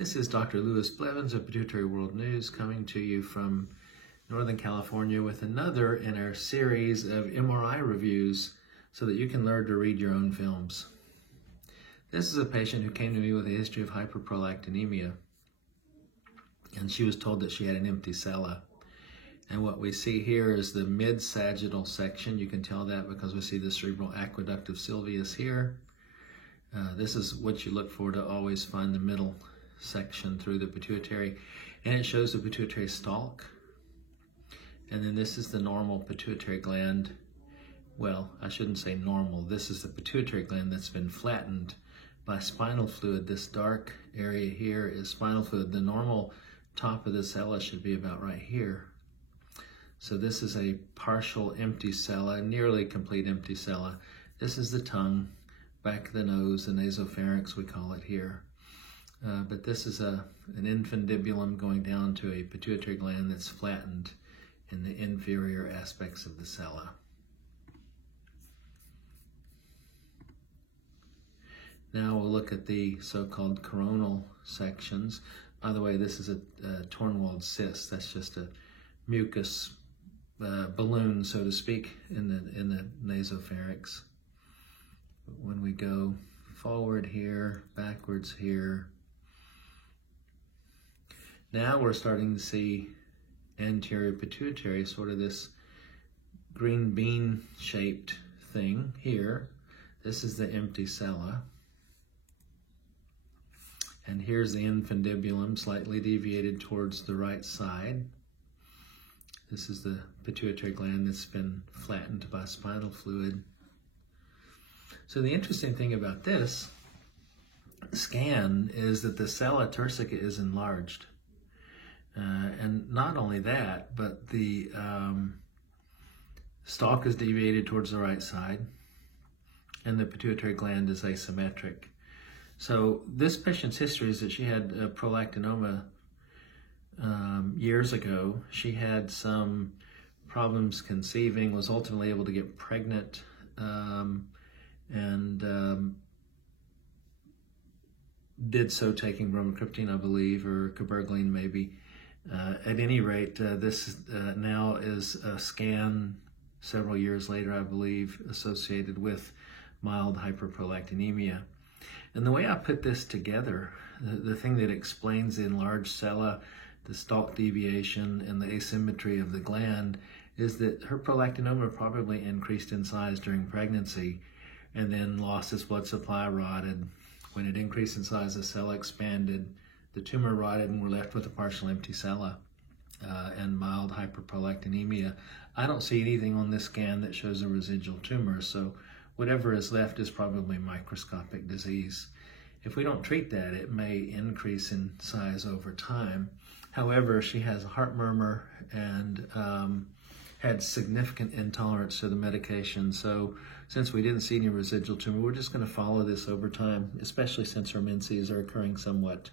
This is Dr. Lewis Blevins of Pituitary World News coming to you from Northern California with another in our series of MRI reviews so that you can learn to read your own films. This is a patient who came to me with a history of hyperprolactinemia, and she was told that she had an empty sella. And what we see here is the mid-sagittal section. You can tell that because we see the cerebral aqueduct of Sylvius here. This is what you look for to always find the middle section through the pituitary, and it shows the pituitary stalk. And then this is the normal pituitary gland. Well, I shouldn't say normal. This is the pituitary gland that's been flattened by spinal fluid. This dark area here is spinal fluid. The normal top of the sella should be about right here. So this is a partial empty sella, nearly complete empty sella. This is the tongue, back of the nose, the nasopharynx we call it here. But this is an infundibulum going down to a pituitary gland that's flattened in the inferior aspects of the sella. Now we'll look at the so-called coronal sections. By the way, this is a Tornwald cyst. That's just a mucus balloon, so to speak, in the nasopharynx. When we go forward here, backwards here, now we're starting to see anterior pituitary, sort of this green bean shaped thing here. This is the empty sella. And here's the infundibulum, slightly deviated towards the right side. This is the pituitary gland that's been flattened by spinal fluid. So the interesting thing about this scan is that the sella turcica is enlarged. And not only that, but the stalk is deviated towards the right side, and the pituitary gland is asymmetric. So this patient's history is that she had prolactinoma years ago. She had some problems conceiving, was ultimately able to get pregnant, and did so taking bromocriptine, I believe, or cabergoline maybe. At any rate, this now is a scan several years later, I believe, associated with mild hyperprolactinemia. And the way I put this together, the thing that explains the enlarged sella, the stalk deviation, and the asymmetry of the gland is that her prolactinoma probably increased in size during pregnancy and then lost its blood supply, rotted. When it increased in size, the cella expanded, the tumor rotted, and we're left with a partial empty sella and mild hyperprolactinemia. I don't see anything on this scan that shows a residual tumor, so whatever is left is probably microscopic disease. If we don't treat that, it may increase in size over time. However, she has a heart murmur and had significant intolerance to the medication. So since we didn't see any residual tumor, we're just going to follow this over time, especially since her menses are occurring somewhat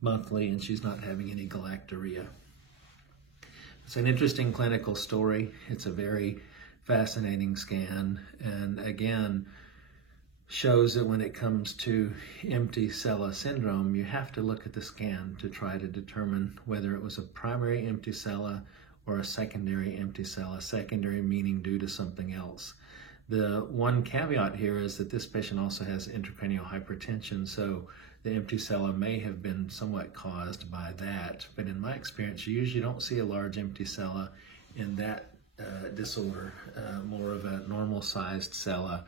monthly and she's not having any galactorrhea. It's an interesting clinical story. It's a very fascinating scan, and again, shows that when it comes to empty sella syndrome, you have to look at the scan to try to determine whether it was a primary empty sella or a secondary empty sella, secondary meaning due to something else. The one caveat here is that this patient also has intracranial hypertension, so the empty sella may have been somewhat caused by that. But in my experience, you usually don't see a large empty sella in that disorder, more of a normal-sized sella.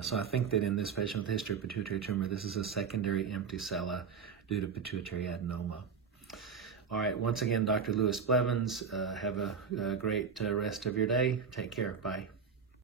So I think that in this patient with a history of pituitary tumor, this is a secondary empty sella due to pituitary adenoma. All right, once again, Dr. Lewis Blevins, have a great rest of your day. Take care. Bye.